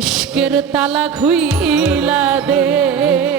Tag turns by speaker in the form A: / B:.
A: ইশকের তালা খুইলা দে।